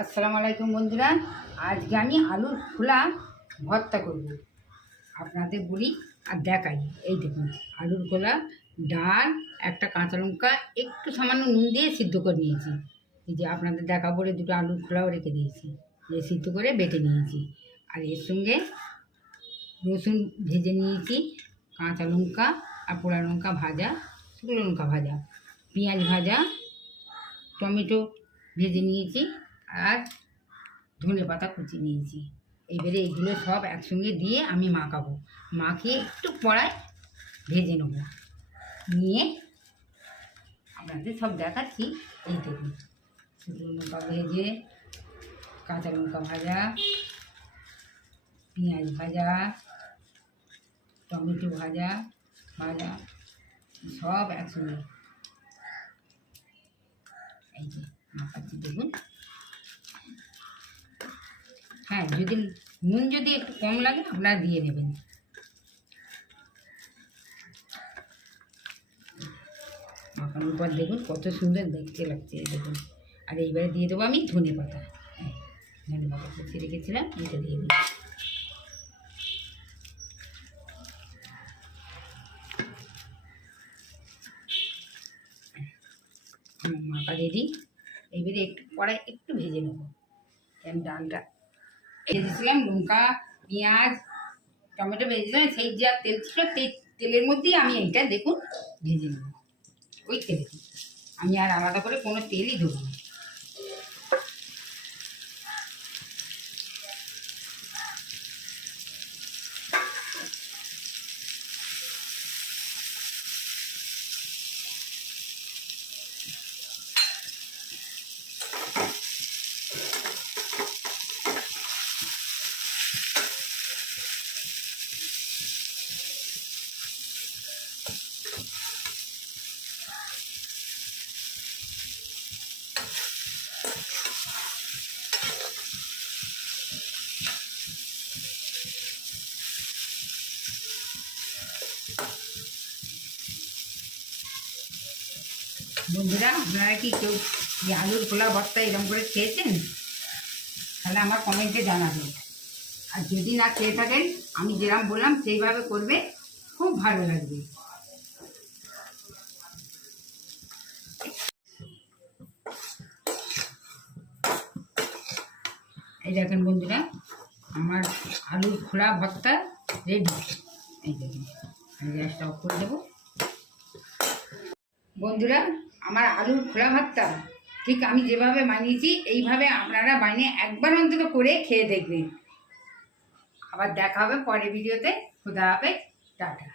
আসসালামু আলাইকুম বন্ধুরা, আজকে আমি আলুর খোলা ভর্তা করব। আপনাদের বলি আর দেখাই। এই দেখুন, আলুর খোলা, ডাল, একটা কাঁচা লঙ্কা, একটু সামান্য নুন দিয়ে সিদ্ধ করে নিয়েছি। এই যে আপনাদের দেখা বলে দুটো আলুর খোলাও রেখে দিয়েছি, যে সিদ্ধ করে বেটে নিয়েছি। আর এর সঙ্গে রসুন ভেজে নিয়েছি, কাঁচা লঙ্কা আর পোড়া লঙ্কা ভাজা, শুকনো লঙ্কা ভাজা, পেঁয়াজ ভাজা, টমেটো ভেজে নিয়েছি, আর ধনে পাতা কুচি নিয়েছি। এবারে এগুলো সব একসঙ্গে দিয়ে আমি মাখাবো। মাখিয়ে একটু কড়ায় ভেজে নেবো, নিয়ে আপনাদের সব দেখাচ্ছি। এই দেখুন, শুকনো লঙ্কা ভেজে, কাঁচা লঙ্কা ভাজা, পেঁয়াজ ভাজা, টমেটো ভাজা ভাজা সব একসঙ্গে এই যে মাখাচ্ছি। দেখুন, হ্যাঁ, যদি নুন যদি একটু কম লাগে আপনারা দিয়ে নেবেন। মাখানোর পর দেখুন কত সুন্দর দেখতে লাগছে, দেখুন। আর এইবারে দিয়ে দেবো আমি ধনে পাতা। ধনে পাতা কুচি রেখেছিলাম, এটা দিয়ে দিই। মাখা দিয়ে দিই। এইবারে একটু কড়াই একটু ভেজে নেবো। আমি ডালটা ভেজেছিলাম, লঙ্কা, পেঁয়াজ, টমেটো ভেজেছিলাম, সেই যা তেল ছিল সেই তেলের মধ্যেই আমি এইটা দেখুন ভেজে নেব। ওই তেলে আমি আর আলাদা করে কোনো তেলই দেবো না। বন্ধুরা, আপনারা কি কেউ এই আলুর খোলা ভর্তা এরকম করে খেয়েছেন? তাহলে আমার কমেন্টে জানাবেন। আর যদি না খেয়ে থাকেন, আমি যেরকম বললাম সেইভাবে করবে, খুব ভালো লাগবে। এই দেখেন বন্ধুরা, আমার আলুর খোলা ভর্তা রেডি। এই দেখুন, আমি গ্যাসটা অফ করে দেবো। বন্ধুরা, আমার আলুর খোলা ভর্তা ঠিক আমি যেভাবে বানিয়েছি এইভাবে আপনারা বানিয়ে একবার অন্তত করে খেয়ে দেখবেন। আবার দেখা হবে পরের ভিডিওতে। খুদা হাফেজ, টাটা।